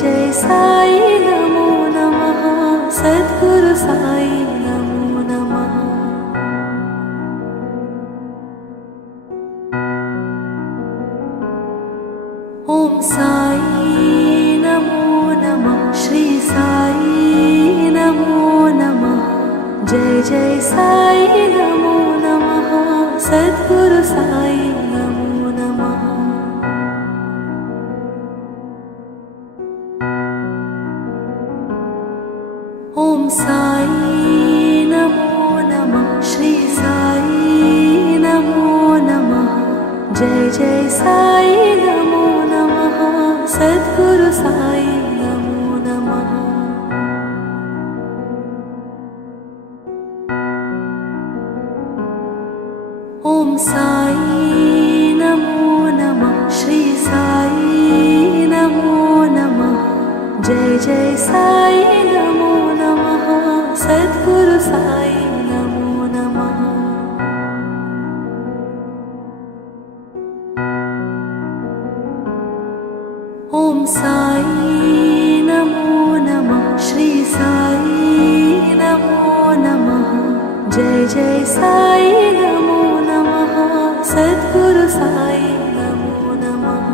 जय साई नमो नमः सद्गुरु साई नमो नमः। ओम साई नमो नमः श्री साई नमो नमः। जय जय साई नमो नमः सद्गुरु साई नमो नमः। ओम साई नमो नमः श्री साई नमो नमः। जय जय साई नमो नमः सद्गुरु साई नमो नमः। ओम साई नमो नमः श्री साई नमो नमः। जय जय साई नमो नमः सद्गुरु साई नमो नमः। ओम साई नमो नमः श्री साई नमो नमः। जय जय साई नमो नमः सद्गुरु साई नमो नमः।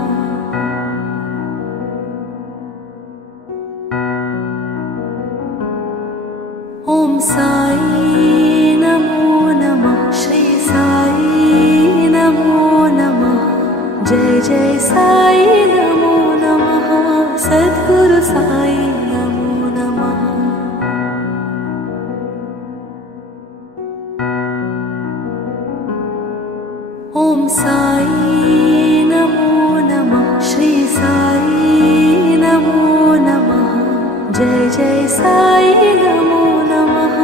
ओम साई नमो नमः श्री साई नमो नमः। जय जय साई नमो नमः सद्गुरु साई नमो नमः। ओम साई नमो नमः श्री साई नमो नमः। जय जय साई नमो नमः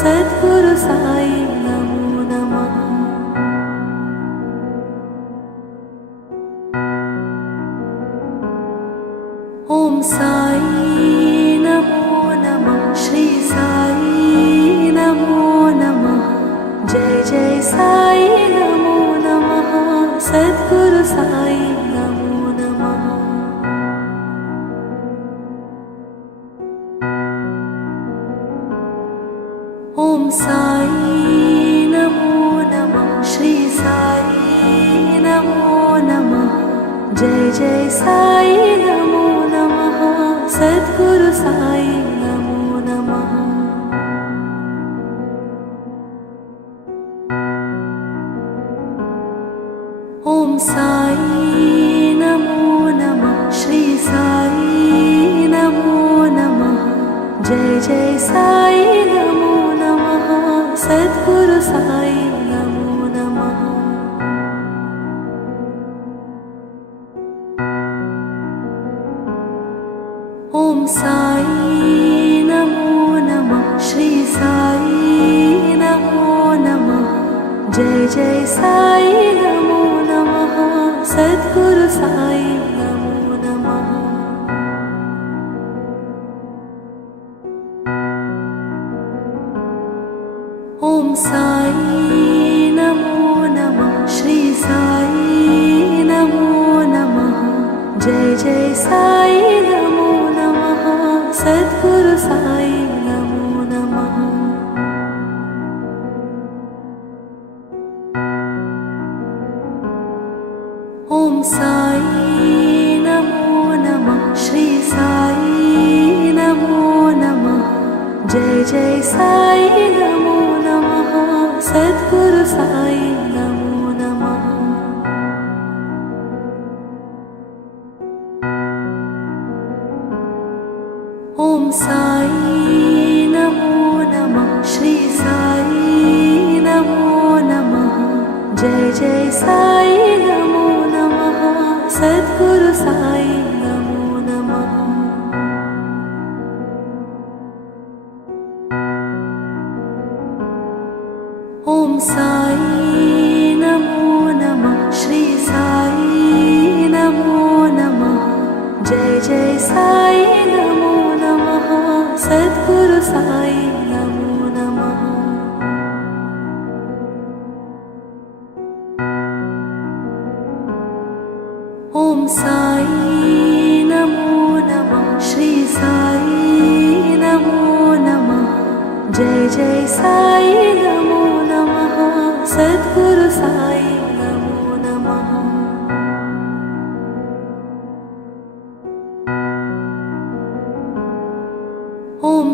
सद्गुरु साई नमो नमः। ओम साई नमो नमः श्री साई नमो नमः। जय जय साई नमो नमः सद्गुरु साई नमो नमः। ओम साई नमो नमः श्री साई नमो नमः। जय जय साई नमो नमः सद्गुरु साई नमो नमः। ओम साई नमो नमः श्री साई नमो नमः। जय जय साई नमो नमः सद्गुरु साई नमो नमः। ओम साई नमो नमः श्री साई नमो नमः। जय जय साई नमो नमः सद्गुरु साई नमो नमः। ओम साई नमो नमः श्री साई नमो नमः। जय जय साई नमो नमः सद्गुरु साई नमो नमः। ओम साई नमो नमः श्री साई नमो नमः। जय जय साई नमो नमः सद्गुरु साई नमो नमः। ओम साई नमो नमः श्री साई नमो नमः। जय जय साई नमो नमः सद्गुरु साई नमो नमः। ओम साई नमो नमः श्री साई नमो नमः। जय जय साई नमो नमः सद्गुरु साई नमो नमः। ओम साई नमो नमः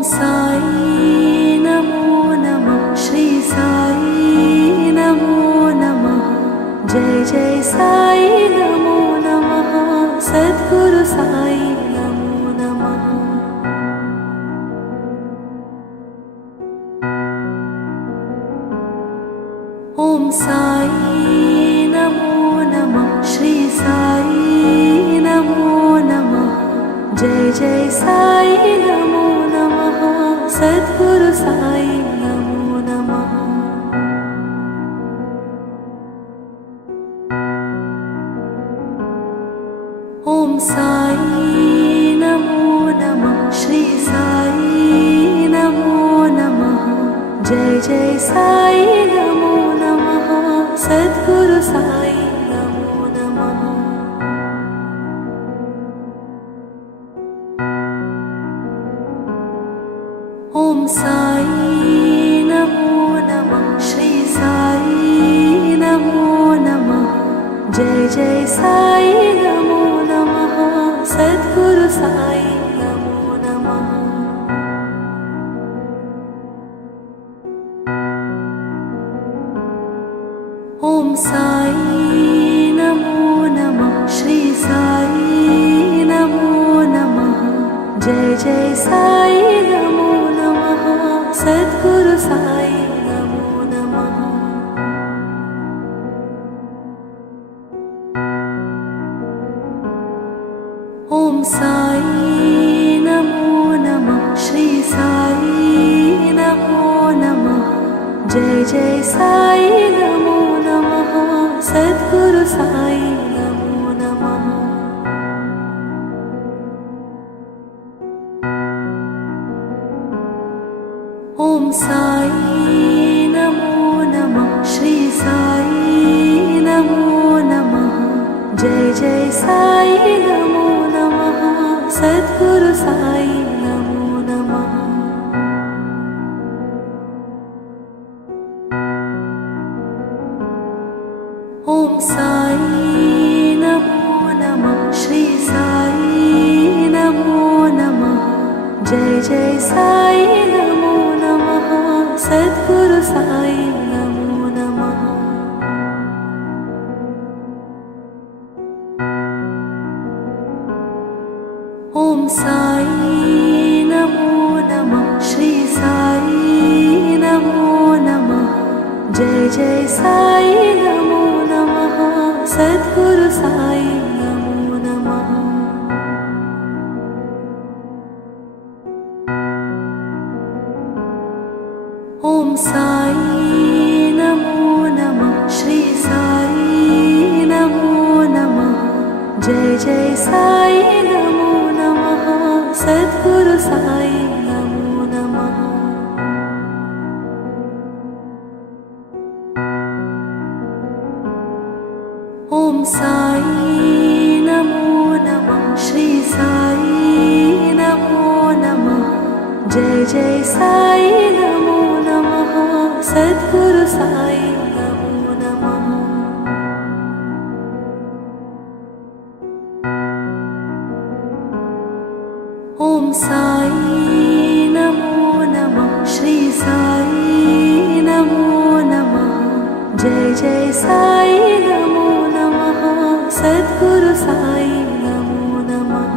साई नमो नमः श्री साई नमो नमः जय जय साई नमो नमः सद्गुरु साई नमो नमः ॐ साई नमो नमः श्री साई नमो नमः जय जय साई नमो नमः सद्गुरु साई नमो नमः ॐ साई नमो नमः श्री साई नमो नमः जय जय साई नमो नमः सद्गुरु साई नमो नमः ॐ साई नमो नमः श्री साई नमो नमः जय जय साई नमो नमः सद्गुरु साई नमो नमः ॐ साई नमो नमः श्री साई नमो नमः जय जय साई नमो नमः सद्गुरु साई नमो नमः ॐ साई नमो नमः श्री साई नमो नमः जय जय साई नमो नमः सद्गुरु साई नमो नमः ॐ साई नमो नमः श्री साई नमो नमः जय जय साई नमो नमः सद्गुरु साई नमो नमः ॐ साई नमो नमः श्री साई नमो नमः जय जय साई नमो नमः सद्गुरु साई नमो नमः ॐ साई नमो नमः श्री साई नमो नमः जय जय साई नमो नमः सद्गुरु साई नमो नमः ॐ साई नमो नमः श्री साई नमो नमः जय जय साई नमो नमः सद्गुरु साई नमो नमः ॐ साई नमो नमः श्री साई नमो नमः जय जय साई नमो नमः सद्गुरु साई नमो नमः ॐ साई नमो नमः श्री साई नमो नमः जय जय साई नमो नमः सद्गुरु साई नमो नमः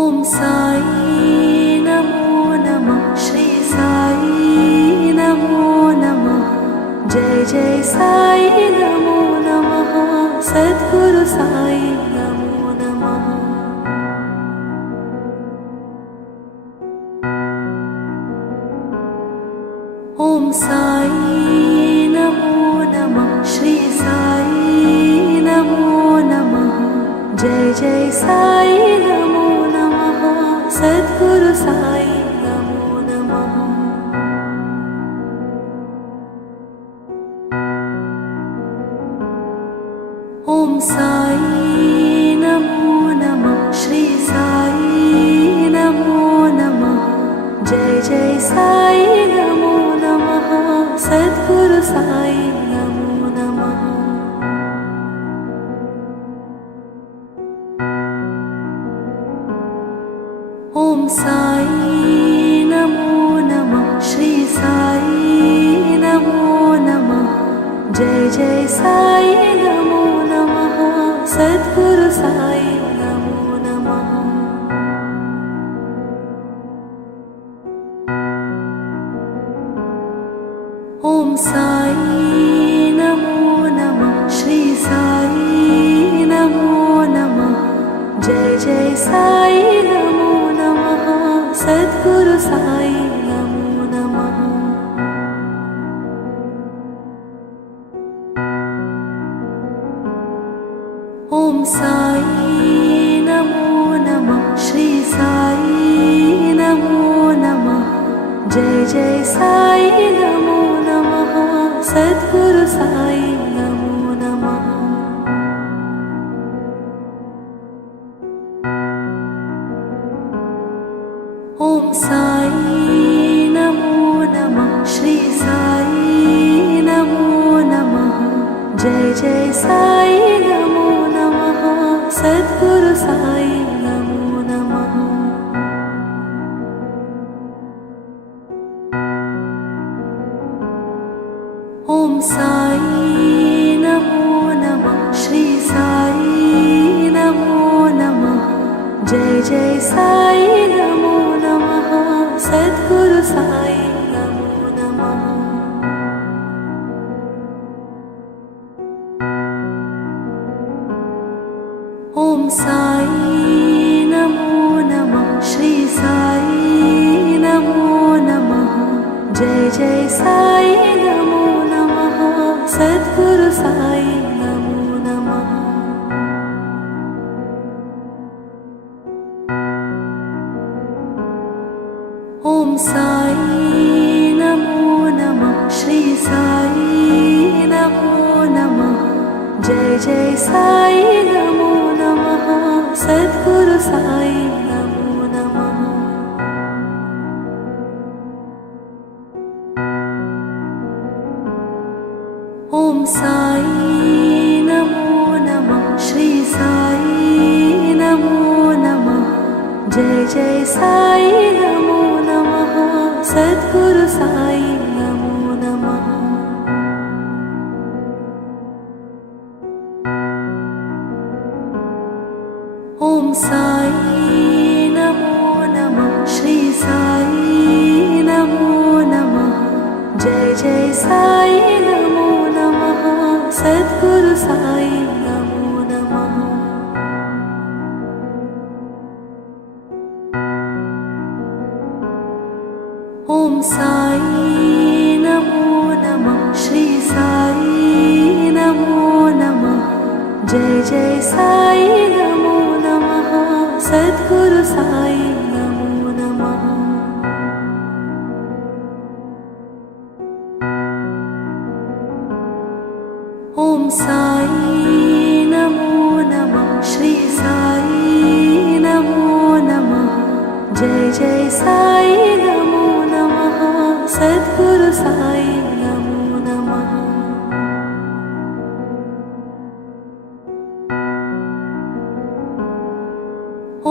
ॐ साई नमो नमः श्री साई नमो नमः जय जय साई नमो नमः सद्गुरु साई नमो नमः ॐ साई नमो नमः श्री साई नमो नमः जय जय साई नमो नमः सद्गुरु साई नमो नमः ॐ साई नमो नमः श्री साई नमो नमः जय जय साई नमो नमः सद्गुरु साई नमो नमः जय साई नमो नमः सद्गुरु साई नमो नमः ओम साई नमो नमः श्री साई नमो नमः जय जय साई नमो नमः सद्गुरु साई नमो नमः ओम साई नमो नमः श्री साई नमो नमः जय जय साई नमो नमः सद्गुरु साई नमो नमः ओम साई नमो नमः श्री साई नमो नमः जय जय साई नमो नमः सद्गुरु साई नमो नमः ओम साई नमो नमः श्री साई नमो नमः जय जय साई नमो नमः सद्गुरु साई नमो नमः ओम साई नमो नमः श्री साई नमो नमः जय जय साई नमो नमः सद्गुरु साई नमो नमः ओम साई नमो नमः श्री साई नमो नमः जय जय साई नमो नमः सद्गुरु साई नमो नमः ओम साई नमो नमः श्री साई नमो नमः जय जय साई नमो नमः सद्गुरु साई नमो नमः ओम साई नमो नमः श्री साई नमो नमः जय जय साई नमो नमः सद्गुरु साई नमो नमः ओम साई नमो नमः श्री साई नमो नमः जय जय साई नमो नमः सद्गुरु साई नमो नमः ओम साई नमो नमः श्री साई नमो नमः जय जय साई नमो नमः सद्गुरु साई नमो नमः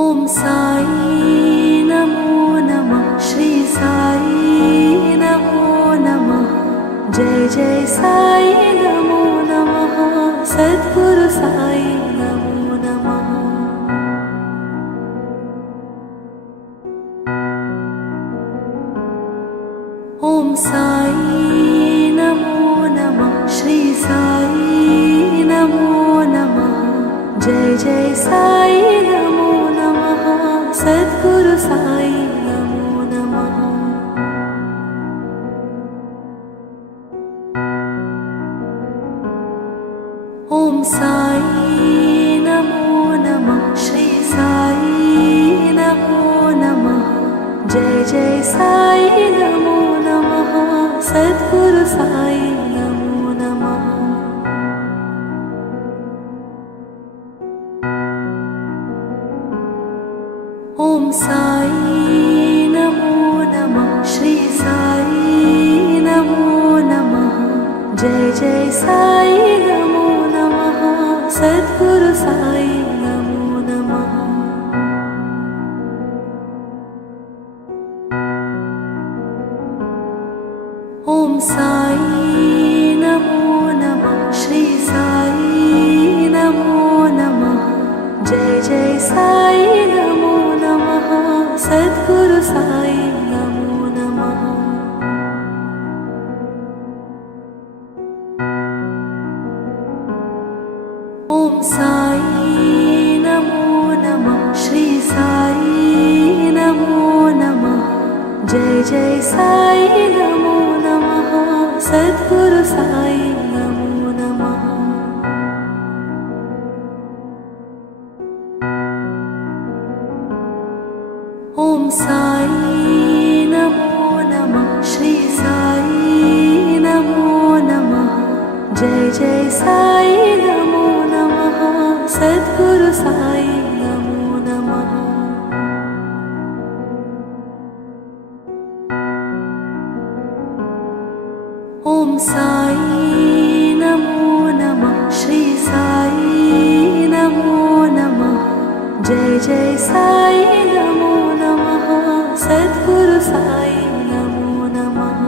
ओम साई नमो नमः श्री साई नमो नमः जय जय साई नमो नमः सद्गुरु साई नमो नमः ओम साई नमो नमः श्री साई नमो नमः जय जय साई नमो नमः सद्गुरु साई नमो नमः ओम साई नमो नमः श्री साई नमो नमः जय जय साई नमो नमः सद्गुरु साई नमो नमः ओम साई नमो नमः श्री साई नमो नमः जय जय साई नमो नमः सद्गुरु साई नमो नमः ओम साई नमो नमः ॐ साई नमो नमः श्री साई नमो नमः जय जय साई नमो नमः सद्गुरु साई नमो नमः ॐ साई नमो नमः श्री साई नमो नमः जय जय साई नमो नमः सद्गुरु साई नमो नमः ॐ साई नमो नमः श्री साई नमो नमः जय जय साई नमो नमः सद्गुरु साई नमो नमः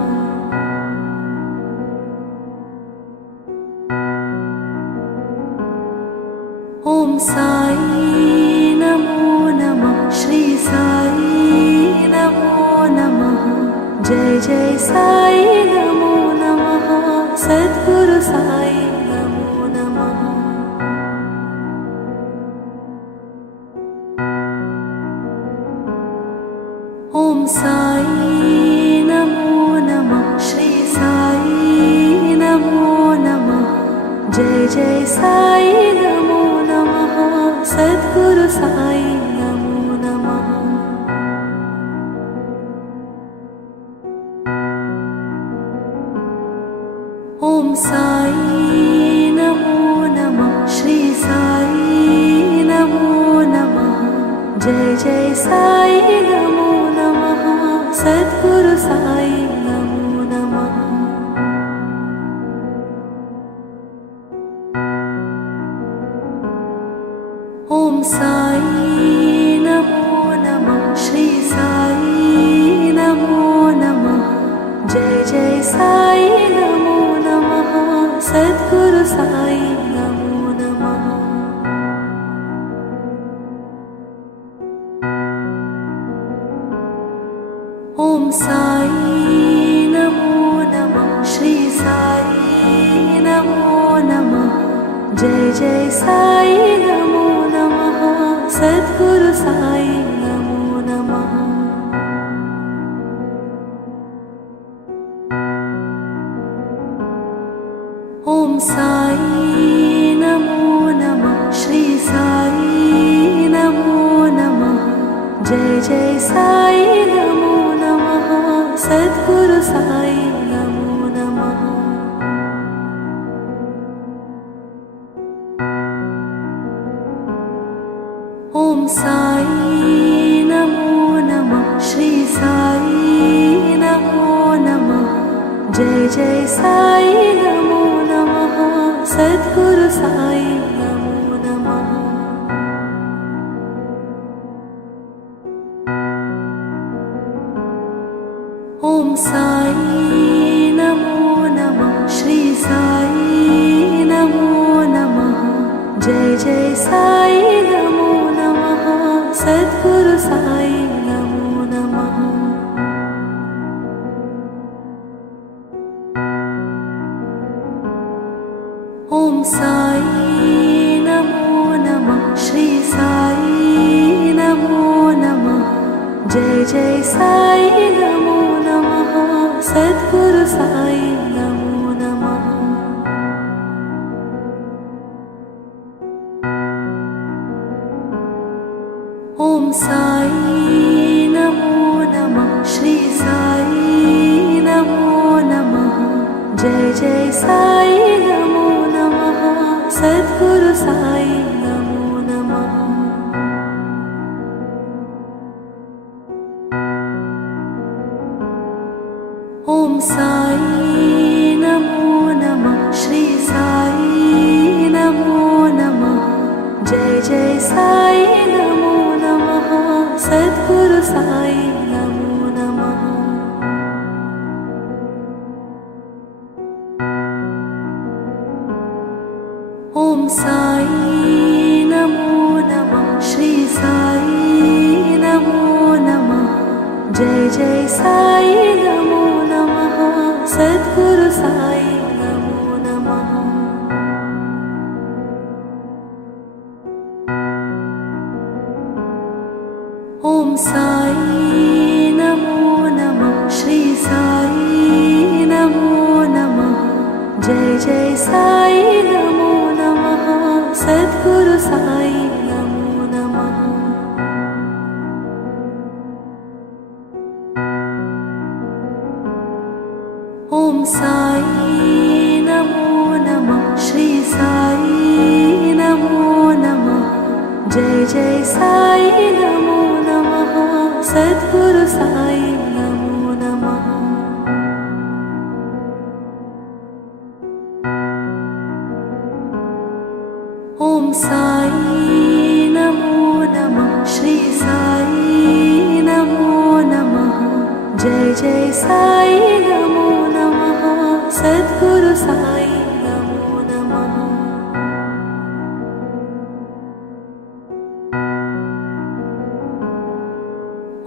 ॐ साई नमो नमः श्री साई नमो नमः जय जय साई नमो नमः सद्गुरु साई नमो नमः ॐ साई नमो नमः श्री साई नमो नमः जय जय साई नमो नमः सद्गुरु साई नमो नमः ॐ साई नमो नमः श्री साई नमो नमः जय जय साई नमो नमः सद्गुरु साई नमो नमः ॐ साई नमो नमः श्री साई नमो नमः जय जय साई नमो नमः सद्गुरु साई नमो नमः ॐ साई नमो नमः श्री साई नमो नमः जय जय साई नमो नमः सद्गुरु साई नमो नमः ॐ साई नमो नमः श्री साई नमो नमः जय जय साई नमो नमः सद्गुरु साई नमो नमः ॐ साई नमो नमः श्री साई नमो नमः जय जय साई नमो नमः सद्गुरु साई नमो नमः ॐ साई नमो नमः श्री साई नमो नमः जय जय साई नमो नमः सद्गुरु साई नमो नमः ॐ साई नमो नमः श्री साई नमो नमः जय जय साई नमो नमः सद्गुरु साई नमो नमः ॐ साई नमो नमः श्री साई नमो नमः जय जय साई नमो नमः सद्गुरु साई नमो नमः ॐ साई नमो नमः श्री साई नमो नमः जय जय साई नमो नमः सद्गुरु साई नमो नमः ॐ साई नमो नमः श्री साई नमो नमः जय जय साई नमो नमः सद्गुरु साई नमो नमः साई नमो नमः श्री साई नमो नमः जय जय साई नमो नमः सद्गुरु साई नमो नमः ओम साई नमो नमः श्री साई नमो नमः जय जय साई नमो नमः सद्गुरु साई नमो नमः ओम साई नमो नमः श्री साई नमो नमः जय जय साई नमो नमः सद्गुरु साई नमो नमः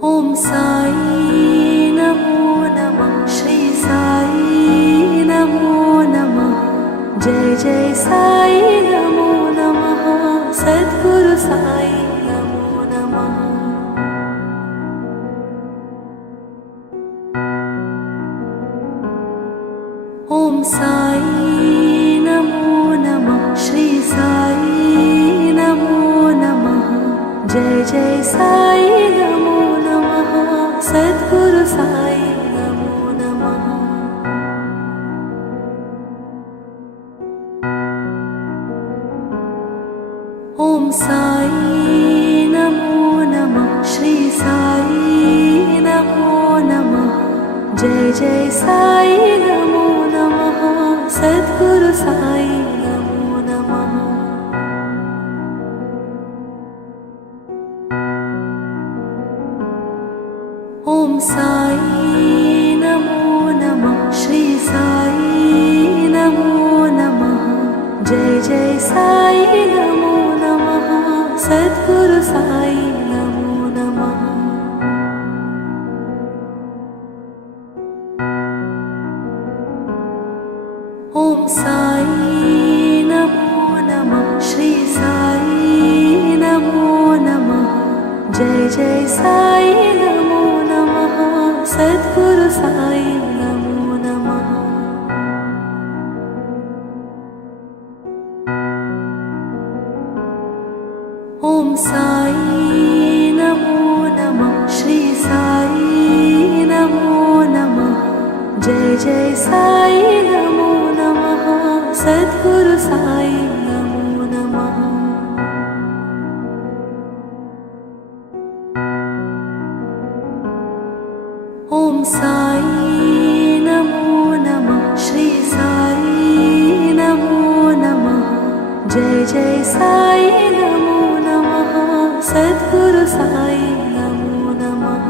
ओम साई नमो नमः श्री साई नमो नमः जय जय साई नमो नमः सद्गुरु साई नमो नमः ओम साई नमो नमः श्री साई नमो नमः जय जय साई नमो नमः सद्गुरु साई नमो नमः ओम साई नमो नमः श्री साई नमो नमः जय जय साई नमो नमः सद्गुरु साई नमो नमः ओम साई नमो नमः श्री साई नमो नमः जय जय साई नमो नमः सद्गुरु साई नमो नमः ओम साई नमो नमः श्री साई नमो नमः जय जय साई नमो नमः सद्गुरु साई नमो नमः ओम साई नमो नमः श्री साई नमो नमः जय जय साई नमो नमः सद्गुरु साई नमो नमः ओम साई नमो नमः श्री साई नमो नमः जय जय साई नमो नमः सद्गुरु साई नमो नमः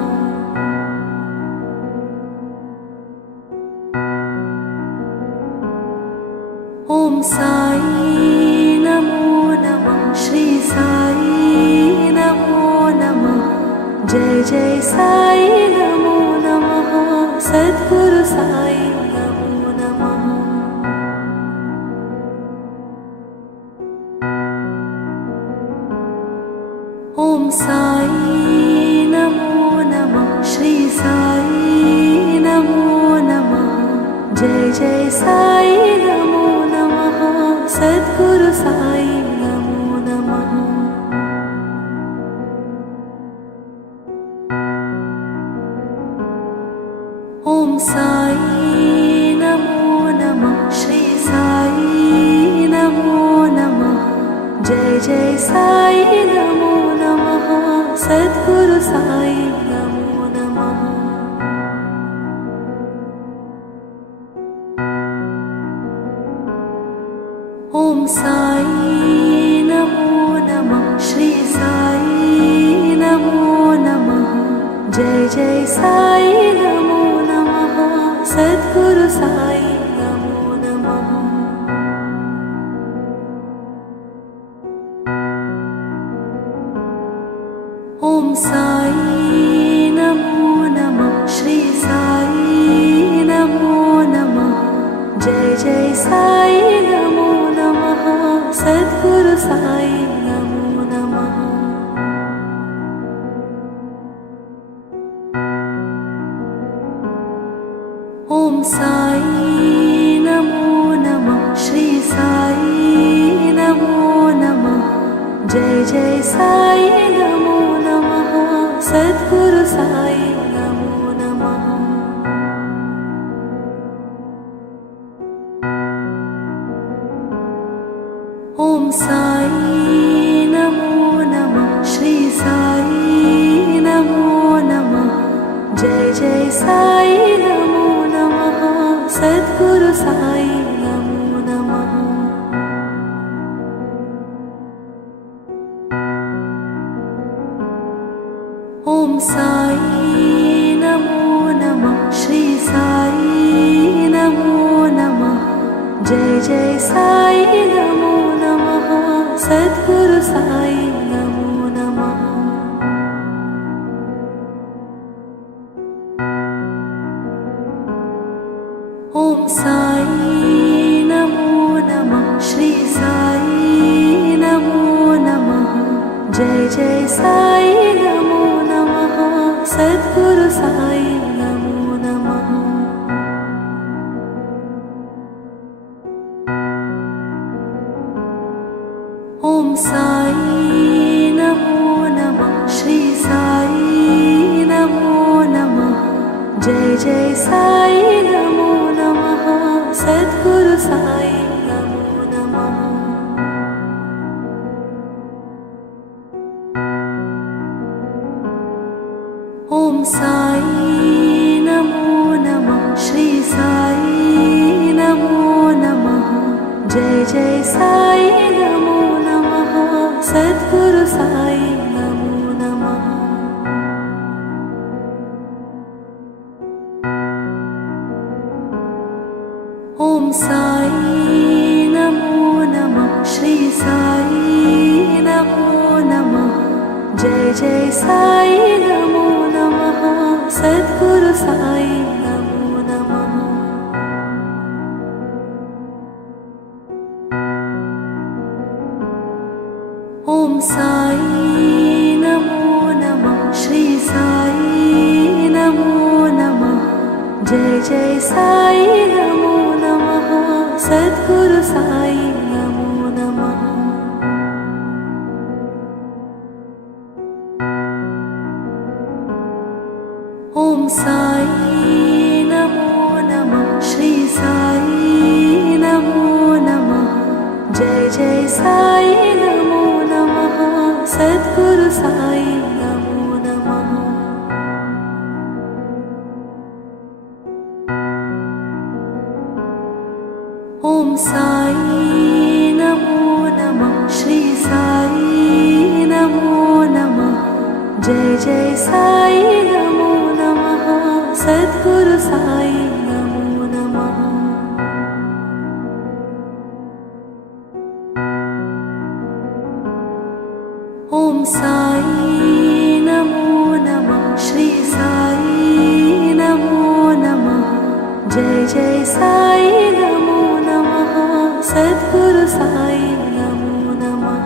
ओम साई नमो नमः श्री साई नमो नमः जय जय साई नमो नमः सद्गुरु साई नमो नमः ओम साई नमो नमः श्री साई नमो नमः जय जय साई नमो नमः सद्गुरु साई नमो नमः ओम साई नमो नमः श्री साई नमो नमः जय जय साई नमो नमः सद्गुरु साई नमो नमः ओम साई नमो नमः श्री साई नमो नमः जय जय साई नमो नमः सद्गुरु साई नमो नमः ओम साई नमो नमः श्री साई नमो नमः जय जय साई नमो नमः सद्गुरु साई नमो नमः जय साई नमो नमः सद्गुरु साई नमो नमः ओम साई नमो नमः श्री साई नमो नमः जय जय साई नमो नमः सद्गुरु साई नमो नमः ओम साई नमो नमः श्री साई नमो नमः जय जय साई नमो नमः सद्गुरु साई नमो नमः ओम साई नमो नमः श्री साई नमो नमः जय जय साई नमो नमः सद्गुरु साई नमो नमः ओम साई नमो नमः श्री साई नमो नमः जय जय साई नमो नमः सद्गुरु साई नमो नमः ओम साई नमो नमः श्री साई नमो नमः जय जय साई नमो नमः सद्गुरु साई नमो नमः ओम साई नमो नमः श्री साई नमो नमः जय जय साई नमो नमः सद्गुरु साई नमो नमः ओम साई नमो नमः श्री साई नमो नमः जय जय साई नमो नमः सद्गुरु साई नमो नमः ओम साई नमो नमः श्री साई नमो नमः जय जय साई नमो नमः सद्गुरु साई नमो नमः ओम साई नमो नमः श्री साई नमो नमः जय जय साई नमो नमः सद्गुरु साई नमो नमः ओम साई नमो नमः श्री साई नमो नमः जय जय साई नमो नमः सद्गुरु साई नमो नमः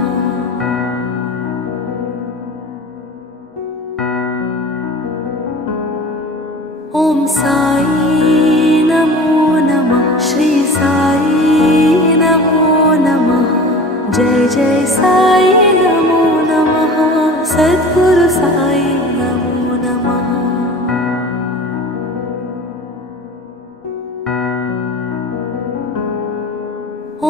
ओम साई नमो नमः श्री साई नमो नमः जय जय साई नमो नमः सद्गुरु साई नमो नमः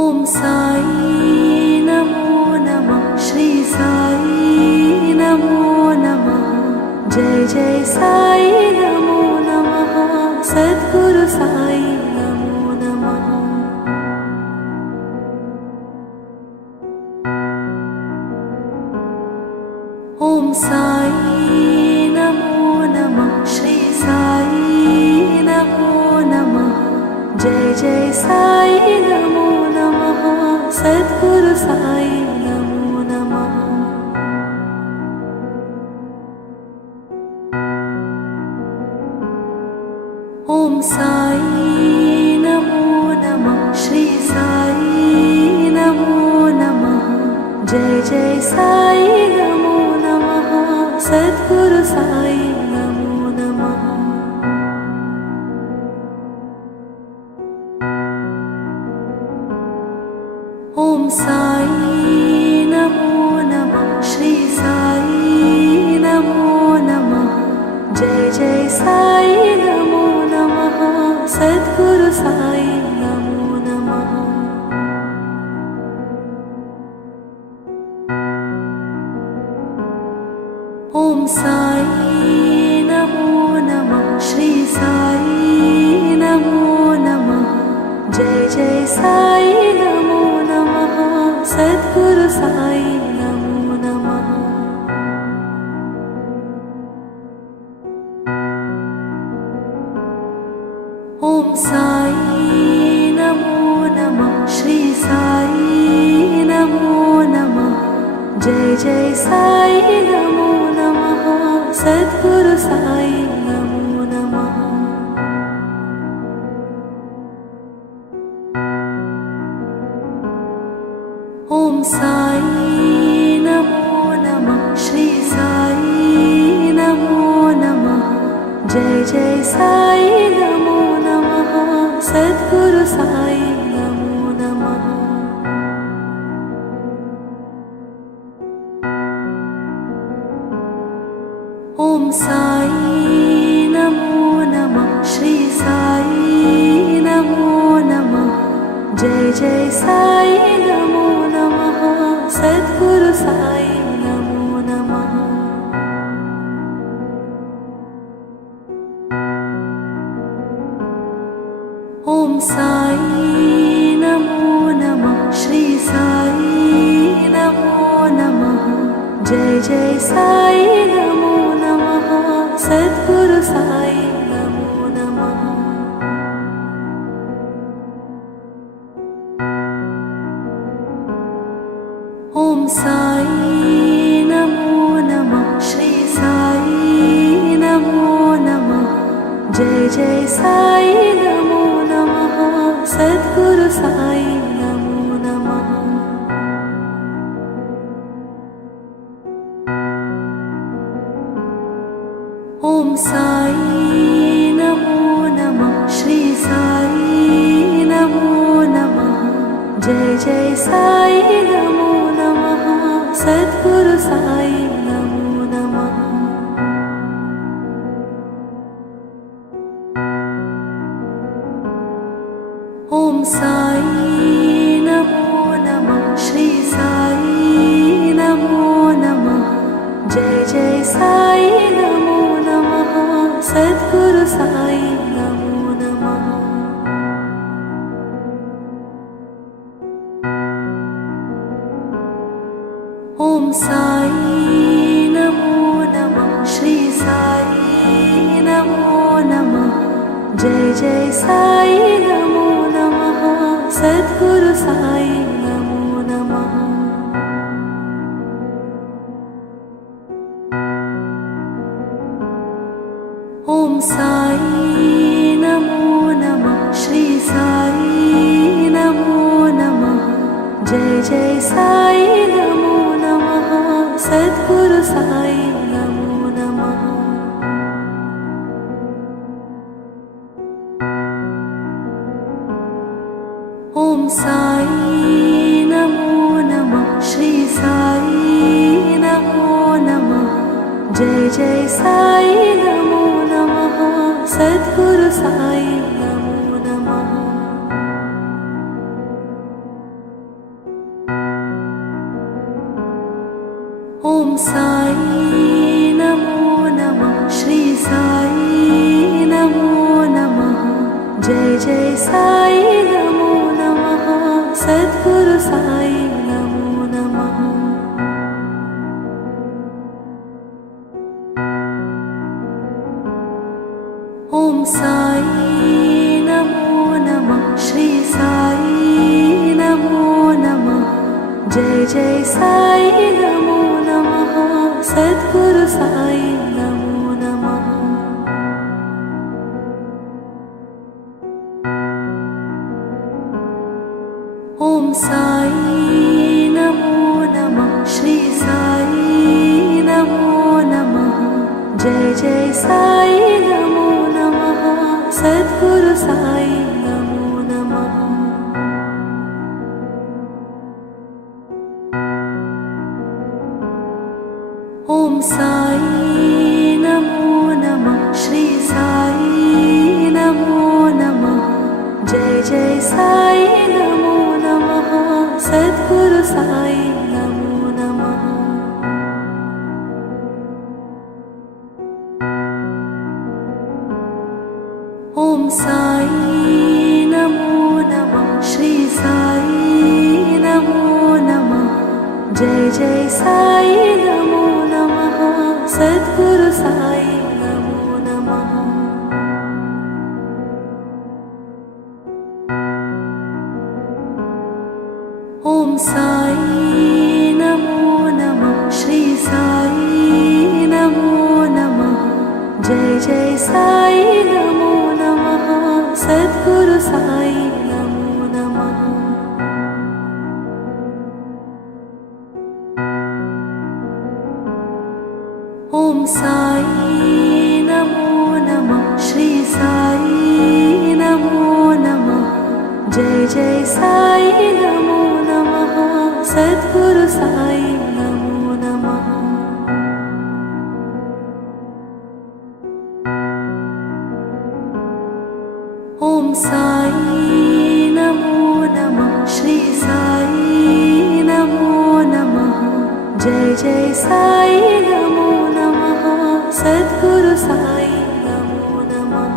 ओम साई नमो नमः श्री साई नमो नमः जय जय साई नमो नमः सद्गुरु साई नमो नमः ओम साई नमो नमः श्री साई नमो नमः जय जय साई नमो नमः सद्गुरु साई नमो नमः ओम साई नमो नमः श्री साई नमो नमः जय जय साई नमो नमः सद्गुरु साई नमो नमः ओम साई नमो नमः Om Sai Namo Namah Shri Sai Namo Namah Jai Jai Sai Namo Namah Sadguru Sai Namo Namah Om Sai Namo Namah Shri Sai Namo Namah Jai Jai Sai Namo Namah Sadguru Sai Namo Namah Om Sai Namo Namah Shri Sai Namo Namah Jai Jai Sai Namo Namah Sadguru Sai Namo Namah Om Sai Namo Namah Shri Sai Namo Namah Jai Jai Sai Namo Namah Sadguru Sai Namo Namah Om Sai Namo Namah Shri Sai Namo Namah Jai Jai Sai Namo Namah Sadguru Sai Namo Namah Om Sai Namo Namah Shri Sai Namo Namah Jai Jai Sai Namo Namah Sadguru Sai Namo Namah Om Sai Namo Namah Shri Sai Namo Namah Jai Jai Sai Namo Namah Sadguru Sai Namo Namah Om Sai Namo Namah Shri Sai Namo Namah Jai Jai Sai Namo Namah Sadguru Sai Namo Namah Om Sai Namo Namah Shri Sai Namo Namah Jai Jai Sai Namo Namah Sadguru Sai Namo Namah Om Sai Namo Namah Shri Sai Namo Namah Jai Jai Sai Namo Namah Sadguru Sai Namo Namah Om Sai Namo Namah Shri Sai Namo Namah Jai Jai Sai Namo Namah Sadguru Sai Namo Namah Om Sai Namo Namah Shri Sai Namo Namah Jai Jai Sai Namo Namah Sadguru Sai Namo Namah Om Sai Namo Namah Shri Sai Namo Namah Jai Jai Sai Namo Namah Sadguru Sai Namo Namah Om Sai Namo Namah Shri Sai Namo Namah Jai Jai Sai Namo Namah Sadguru Sai Namo Namah Om Sai Namo Namah Shri Sai Namo Namah Jai Jai Sai Namo Namah Sadguru Sai Namo Namah जय साई नमो नमः सद्गुरु साई नमो नमः। ओम साई नमो नमः श्री साई नमो नमः जय जय साई नमो नमः सद्गुरु साई नमो नमः। ओम साई नमो नमः श्री साई नमो नमः जय जय साई नमो नमः सद्गुरु साई नमो नमः। ओम साई नमो नमः श्री साई नमो नमः जय जय साई नमो नमः सद्गुरु साई नमो नमः।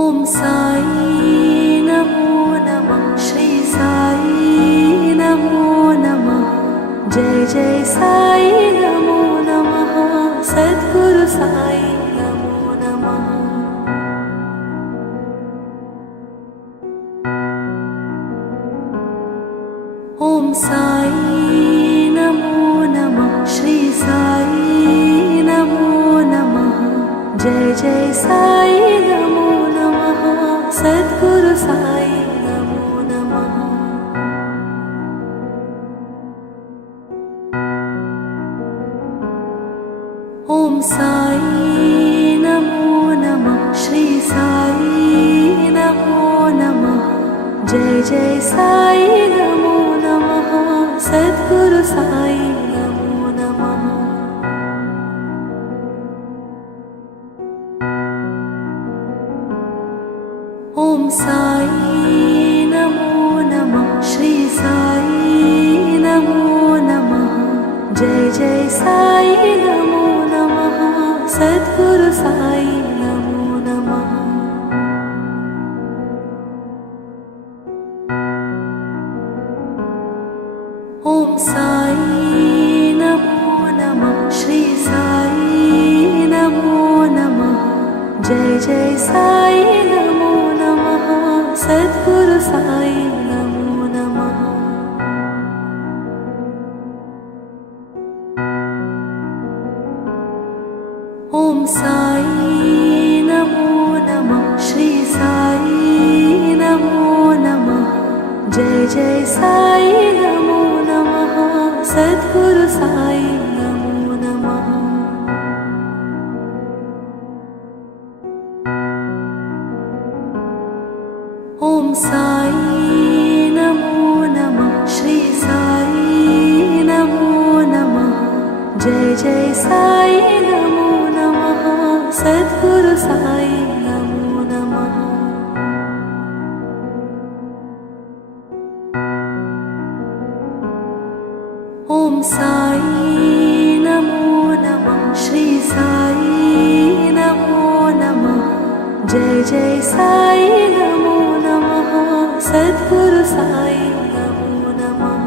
ओम साई नमो नमः श्री साई नमो नमः जय जय साई नमो नमः सद्गुरु साई नमो नमः। ओम साई नमो नमः श्री साई नमो नमः जय जय साई नमो नमः सद्गुरु साई नमो नमः। ओम साई नमो नमः श्री साई नमो नमः जय जय साई नमो नमः सद्गुरु साई नमो नमः। ओम साई नमो नमः श्री साई नमो नमः जय जय साई नमो नमः सद्गुरु साई नमो नमः। ओम साई नमो नमः श्री साई नमो नमः जय जय साई नमो नमः सद्गुरु साई नमो नमः। ओम साई नमो नमः श्री साई नमो नमः जय जय साई नमो नमः सद्गुरु साई नमो नमः। ओम साई नमो नमः श्री साई नमो नमः जय जय साई नमो नमः सद्गुरु साई नमो नमः। ओम साई नमो नमः श्री साई नमो नमः जय जय साई नमो नमः सद्गुरु साई नमो नमः।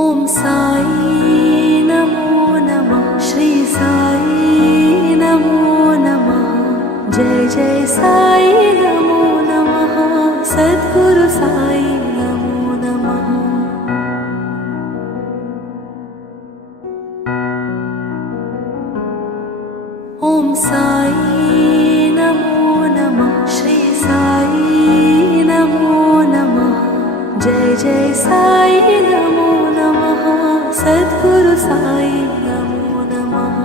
ओम साई नमो नमः श्री साई नमो नमः जय जय साई नमो नमः सद्गुरु साई नमो नमः। ओम साई नमो नमः श्री साई नमो नमः जय जय साई नमो नमः सद्गुरु साई नमो नमः।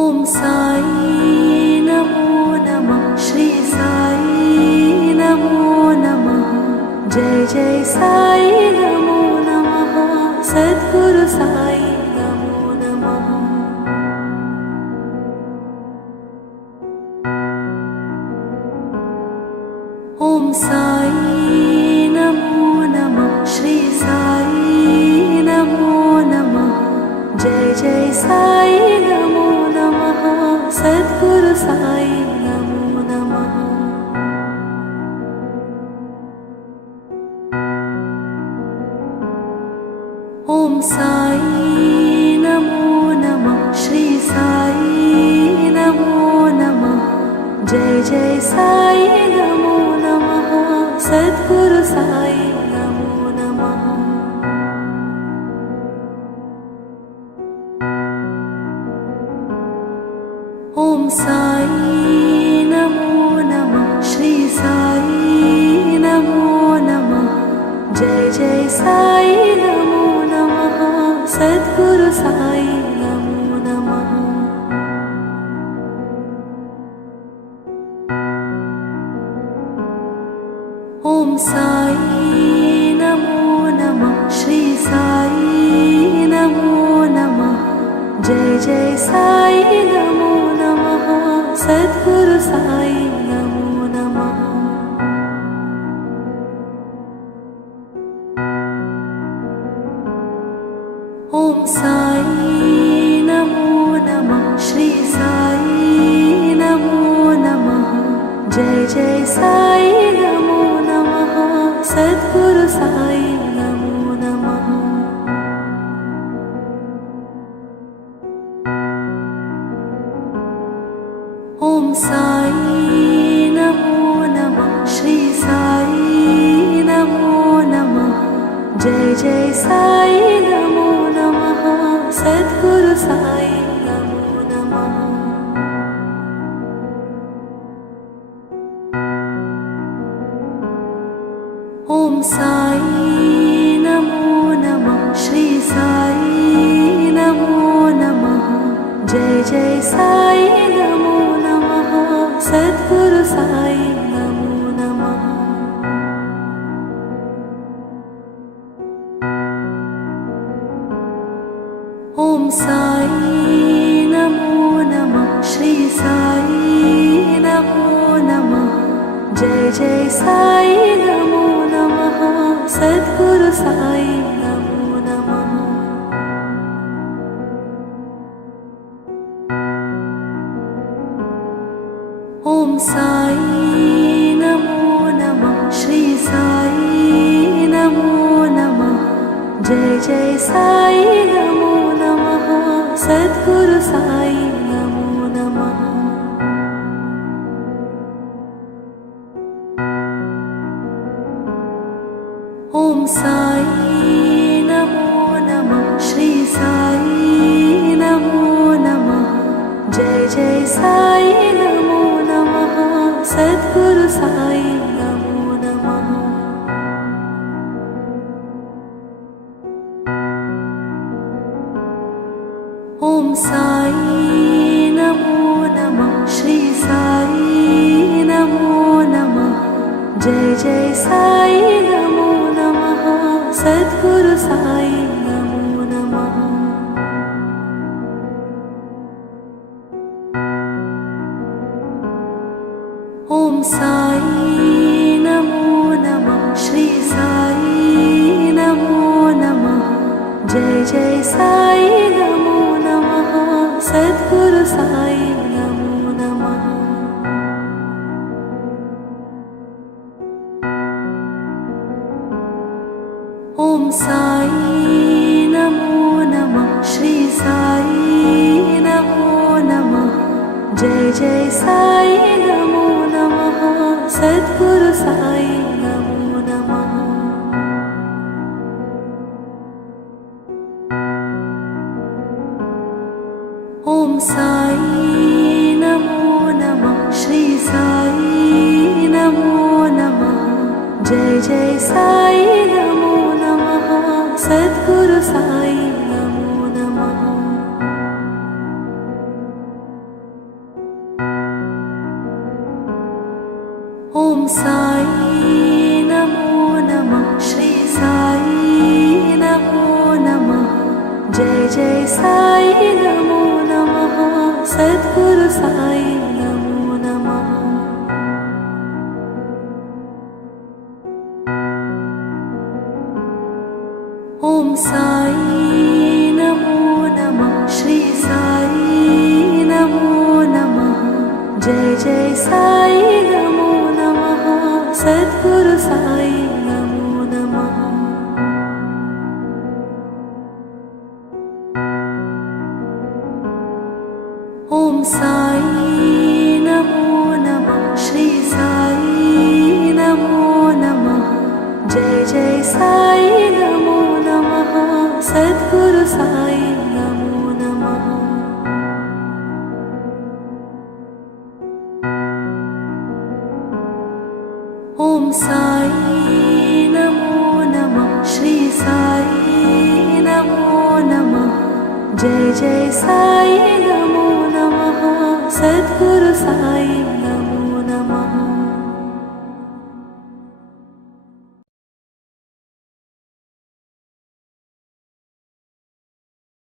ओम साई नमो नमः श्री साई नमो नमः जय जय साई नमो नमः सद्गुरु साई नमो नमः। ओम साई नमो नमः साई नमो नमः श्री साई नमो नमः जय जय साई नमो नमः सद्गुरु साई नमो नमः ओम साई नमो नमः श्री साई नमो नमः जय जय साई नमो नमः सद्गुरु साई नमो नमः ओम साई नमो नमः श्री साई नमो नमः जय जय साई नमो नमः सद्गुरु साई नमो नमः ओम साई नमो नमः श्री साई नमो नमः जय जय साई नमो नमः सद्गुरु साई नमो नमः ओम साई नमो नमः श्री साई नमो नमः जय जय साई नमो नमः सद्गुरु साई नमो नमः ओम साई नमो नमः श्री साई नमो नमः जय जय साई नमो नमः सद्गुरु साई नमो नमः ओम साई नमो नमः श्री साई नमो नमः जय जय साई नमो नमः सद्गुरु साई नमो नमः ओम साई नमो नमः श्री साई नमो नमः जय जय साई नमो नमः सद्गुरु साई नमो नमः ओम साई नमो नमः श्री साई नमो नमः जय जय साई नमो नमः सद्गुरु साई नमो नमः ओम साई नमो नमः श्री साई नमो नमः जय जय साई नमो नमः सद्गुरु साई नमो नमः ओम साई नमो नमः श्री साई नमो नमः जय जय साई नमो नमः सद्गुरु साई नमो नमः ओम साई नमो नमः श्री साई नमो नमः जय जय साई नमो नमः सद्गुरु साई नमो नमः ओम साई नमो नमः श्री साई नमो नमः जय जय साई नमो नमः सद्गुरु साई नमो नमः ओम साई नमो नमः श्री साई नमो नमः जय जय साई नमो नमः सद्गुरु साई नमो नमः ओम साई नमो नमः श्री साई नमो नमः जय जय साई नमो नमः सद्गुरु साई नमो नमः ॐ साई नमो नमः श्री साई नमो नमः जय जय साई नमो नमः सद्गुरु साई